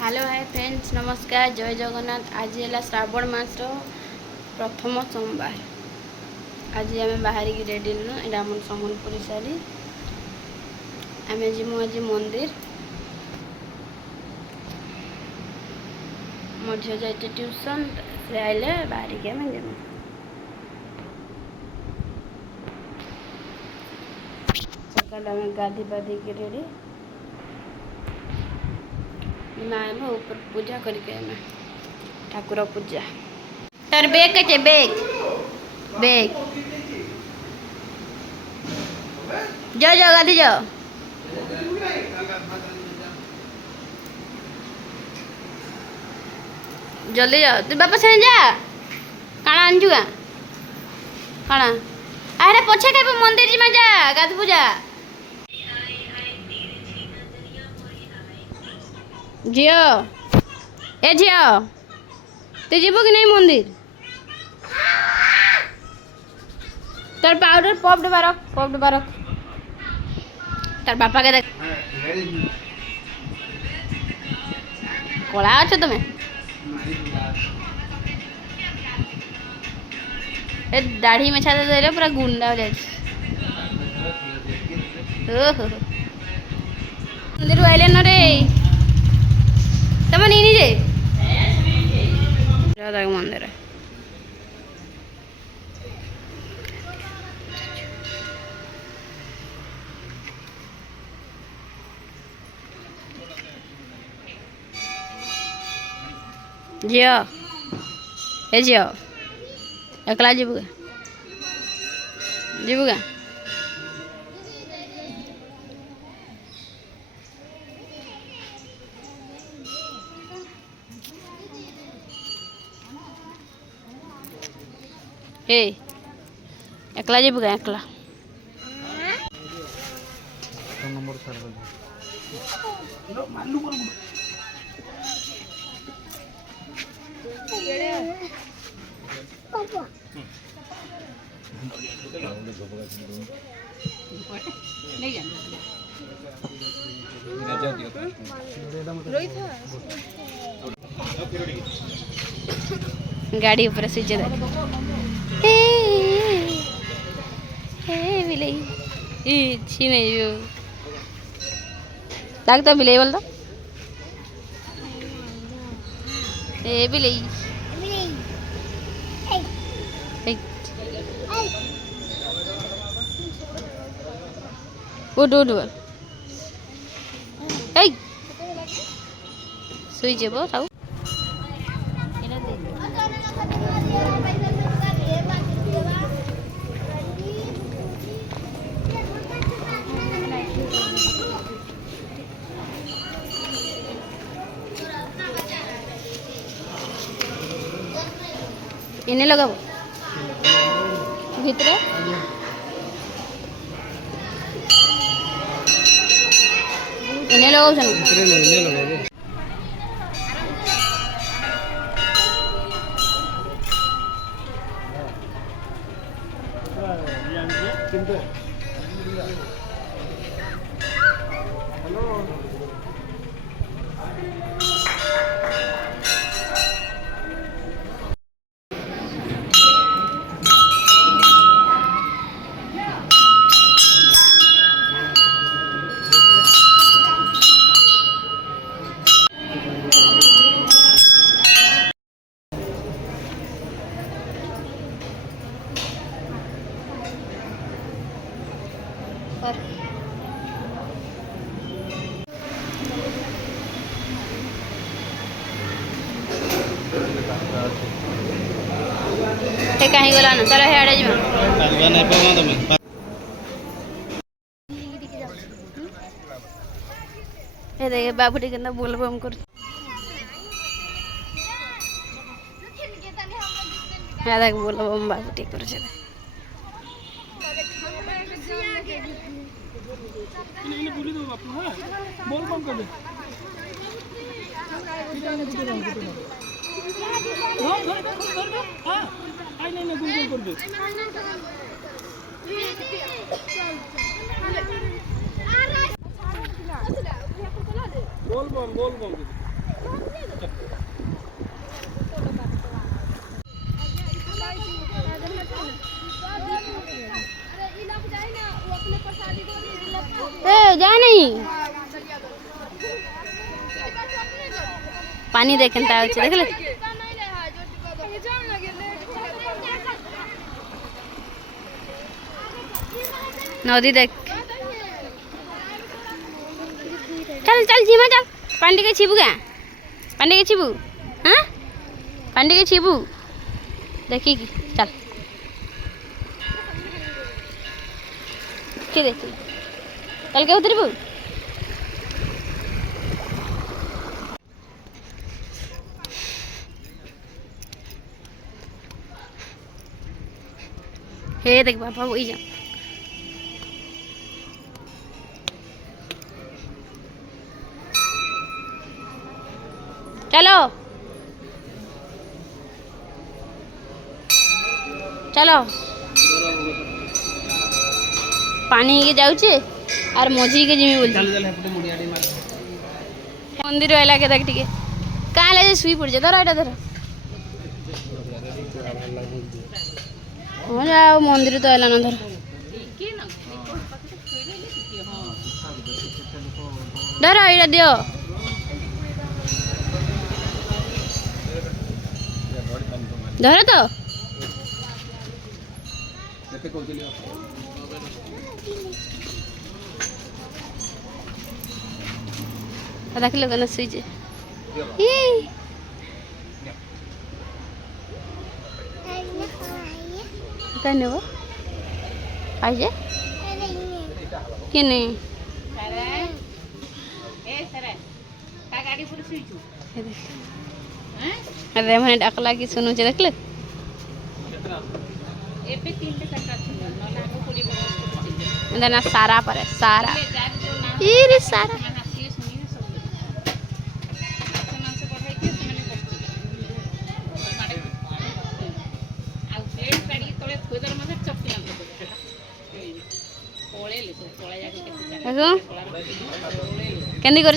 Hello hi friends नमस्कार जय जगन्नाथ। आज है श्रावण मास प्रथम सोमवार। आज आम बाहर की रेडी नु यहाँ आम सम्बलपुरी साड़ी आम जीमु आज मंदिर मो झील जाए ट्यूशन से आइले बाहर के आम जीमु सकाल आम गाधी पाधी की रेडी आम ऊपर पूजा करके ठाकुर पूजा तार बेग के बेग बेग जाओ जाओ गाधी जाओ जल्दी जाओ तू बापा से जा काना आनजुगा काना अरे पछे के मंदिर जी में जा गाधी पूजा झियो ए झियो तू जीव कि नहीं मंदिर तार पाउडर पप डबा रख तार बापा के देख कला अच्छे तुम्हें ए दाढ़ी में छाते दे पूरा गुंडा हो जाए मंदिर आइले न रे तम नहीं जे मंदिर झियो ए झियो एकला जीवगा ए एकला जीवगा एकला गाड़ी ऊपर स्विच दे बिलाई छी नहीं जो दाग तो बिलाई बोल दो ए बिलाई उठ उठ बोल ए सुई जेबो ताऊ इन्हें लगाबो भितरे इन्हें लगाओ सन भितरे नहीं इन्हें लगाओ कहीं गला ना चलो हेड़े जी ए देखे बाबू टी केना बोल बम कर है देख बोल बम बाबू टी कर छे इने बोली दो बापू हां बोल बम कर दे हां आई नहीं गूगल कर दे बोल बम जा नहीं पानी देखें देख ले नदी देख चल चल जीमा चल पांडे के छिबू क्या पांडे के छिबू हाँ पांडे के छिबू देखी की चल के देख चल के उतरबू हे देख बाबा वही जा चलो चलो पानी के जाऊचे और मझी के जिमी बोल मंदिर वाला के देख टिके कहाँ ले सुई पड़ जाए धर एटा धर हाँ जाओ मंदिर तो आला ना धर धर एटा दियो धर तो देख लो गना सुईचे काय नेब पाहिजे की नाही अरे मैंने डाकला कि सुनु देख ले ना सारा पर सारा ये सारा केंदी कर